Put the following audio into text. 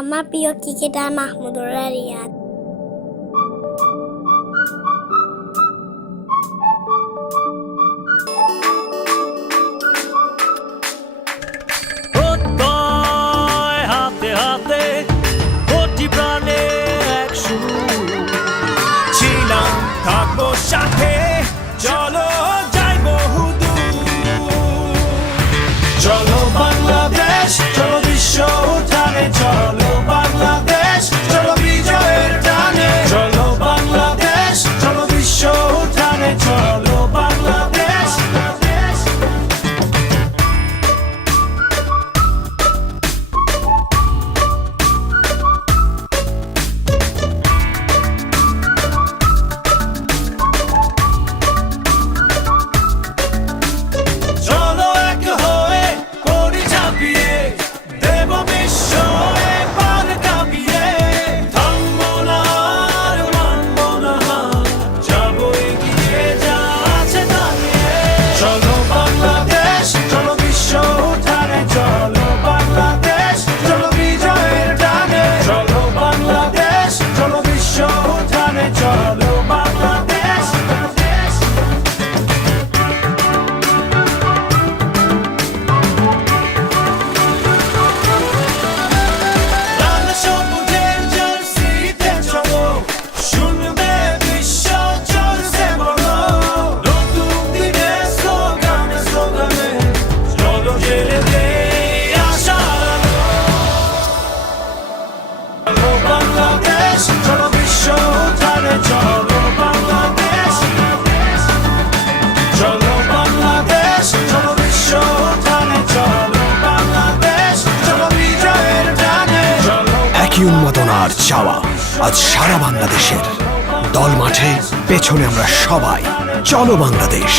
আমার প্রিয় ক্রিকেটার মাহমুদুল্লাহ রিয়াদ। হাতে হাতে কোটি প্রাণে এক সুর ছিলাম, থাকবো সাথে, চলো যাই বহুদূর। চলো বাংলাদেশ, চলো বিশ্ব উঠানে, চলো বাংলাদেশ, চলো বিজয়ের টানে। চলো বাংলাদেশ, চলো বিশ্ব উঠানে, চলো বাংলাদেশ। চলো এক হয়ে করি ঝাঁপিয়ে, দেব বিশ্ব এবার কাঁপিয়ে। থামবো না আর মানবো না হার, যাবো এগিয়ে যা আছে দাঁড়িয়ে। চলো বাংলাদেশ, চলো বিশ্ব উঠানে, চলো বাংলাদেশ, চলো বিজয়ের টানে। চলো বাংলাদেশ, চলো বিশ্ব উঠানে, চলো বাংলাদেশ। লাল সবুজের জার্সিতে চলো, শুনবে বিশ্ব চলছে বলো। নতুন দিনের স্লোগানে স্লোগানে, চলো জেলে দেই আশার আলো। চলো বাংলাদেশ, চলো বিশ্ব উঠানে, চলো বাংলাদেশ। চলো বাংলাদেশ, চলো বিশ্ব উঠানে, চলো বাংলাদেশ, চলো বিজয়ের টানে। চলো একই উন্মাদনার চাওয়া আজ সারা বাংলাদেশের। দল মাঠে, পেছনে আমরা সবাই। চলো বাংলাদেশ।